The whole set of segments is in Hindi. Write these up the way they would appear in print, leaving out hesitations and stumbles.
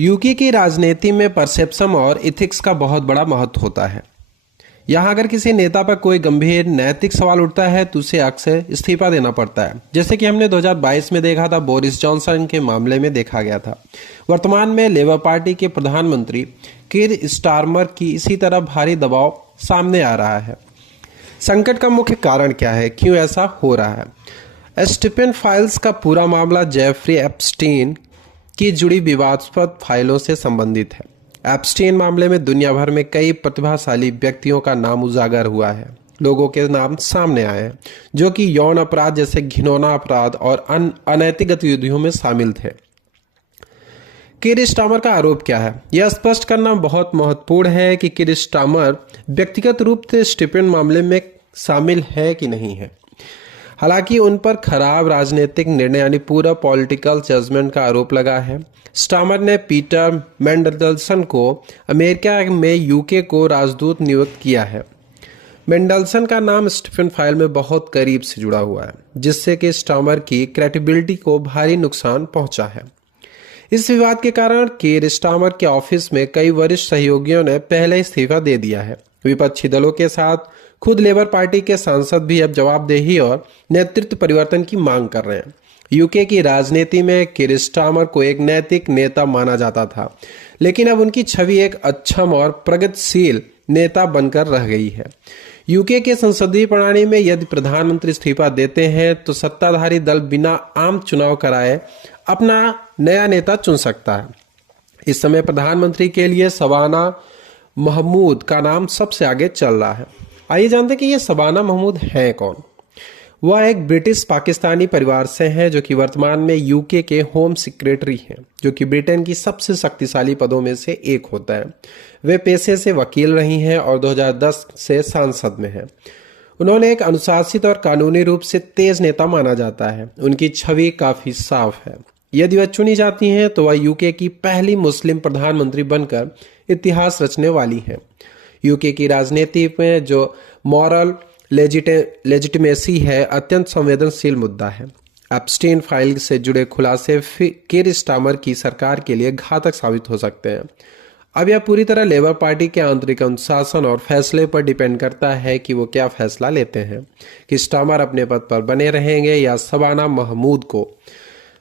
यूके की राजनीति में परसेप्शन और इथिक्स का बहुत बड़ा महत्व होता है। यहाँ अगर किसी नेता पर कोई गंभीर नैतिक सवाल उठता है तो उसे अक्सर इस्तीफा देना पड़ता है, जैसे कि हमने 2022 में देखा था, बोरिस जॉनसन के मामले में देखा गया था। वर्तमान में लेबर पार्टी के प्रधानमंत्री कीर स्टारमर की इसी तरह भारी दबाव सामने आ रहा है। संकट का मुख्य कारण क्या है, क्यों ऐसा हो रहा है? स्टीफन फाइल्स का पूरा मामला जेफरी एप्स्टीन की जुड़ी विवादास्पद फाइलों से संबंधित है। एप्स्टीन मामले में दुनिया भर में कई प्रतिभाशाली व्यक्तियों का नाम उजागर हुआ है। लोगों के नाम सामने आए हैं जो कि यौन अपराध जैसे घिनौना अपराध और अनैतिक गतिविधियों में शामिल थे। कीर स्टारमर का आरोप क्या है? यह स्पष्ट करना बहुत महत्वपूर्ण है कि कीर स्टारमर व्यक्तिगत रूप से स्टीफन मामले में शामिल है कि नहीं है। हालांकि उन पर खराब राजनीतिक निर्णय यानी पूरा पॉलिटिकल जजमेंट का आरोप लगा है। स्टारमर ने पीटर मेंडल्सन को अमेरिका में यूके को राजदूत नियुक्त किया है। मेंडल्सन का नाम स्टीफन फाइल में बहुत करीब से जुड़ा हुआ है, जिससे कि स्टारमर की क्रेडिबिलिटी को भारी नुकसान पहुंचा है। इस विवाद के कारण कीर स्टारमर के ऑफिस में कई वरिष्ठ सहयोगियों ने पहले इस्तीफा दे दिया है। विपक्षी दलों के साथ खुद लेबर पार्टी के सांसद भी अब जवाबदेही और नेतृत्व परिवर्तन की मांग कर रहे हैं। यूके की राजनीति में कीर स्टारमर को एक नैतिक नेता माना जाता था, लेकिन अब उनकी छवि एक अक्षम और प्रगतिशील नेता बनकर रह गई है। यूके के संसदीय प्रणाली में यदि प्रधानमंत्री इस्तीफा देते हैं तो सत्ताधारी दल बिना आम चुनाव कराए अपना नया नेता चुन सकता है। इस समय प्रधानमंत्री के लिए शबाना महमूद का नाम सबसे आगे चल रहा है। आइए जानते हैं कि ये शबाना महमूद हैं कौन। वह एक ब्रिटिश पाकिस्तानी परिवार से हैं जो कि वर्तमान में यूके के होम सेक्रेटरी हैं, जो कि ब्रिटेन की सबसे शक्तिशाली पदों में से एक होता है। वे पेशे से वकील रही हैं और 2010 से सांसद में हैं। उन्होंने एक अनुशासित और कानूनी रूप से तेज नेता माना जाता है। उनकी छवि काफी साफ है। यदि वह चुनी जाती हैं तो वह यूके की पहली मुस्लिम प्रधानमंत्री बनकर इतिहास रचने वाली हैं। यूके की राजनीति में जो मॉरल लेजिटिमेसी है अत्यंत संवेदनशील मुद्दा है। एप्स्टीन फाइल से जुड़े खुलासे कीर स्टारमर की सरकार के लिए घातक साबित हो सकते हैं। अब यह पूरी तरह लेबर पार्टी के आंतरिक अनुशासन और फैसले पर डिपेंड करता है कि वो क्या फैसला लेते हैं कि स्टारमर अपने पद पर बने रहेंगे या शबाना महमूद को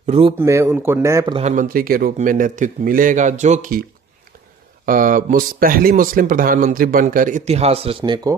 रूप में उनको नए प्रधानमंत्री के रूप में नेतृत्व मिलेगा, जो कि पहली मुस्लिम प्रधानमंत्री बनकर इतिहास रचने को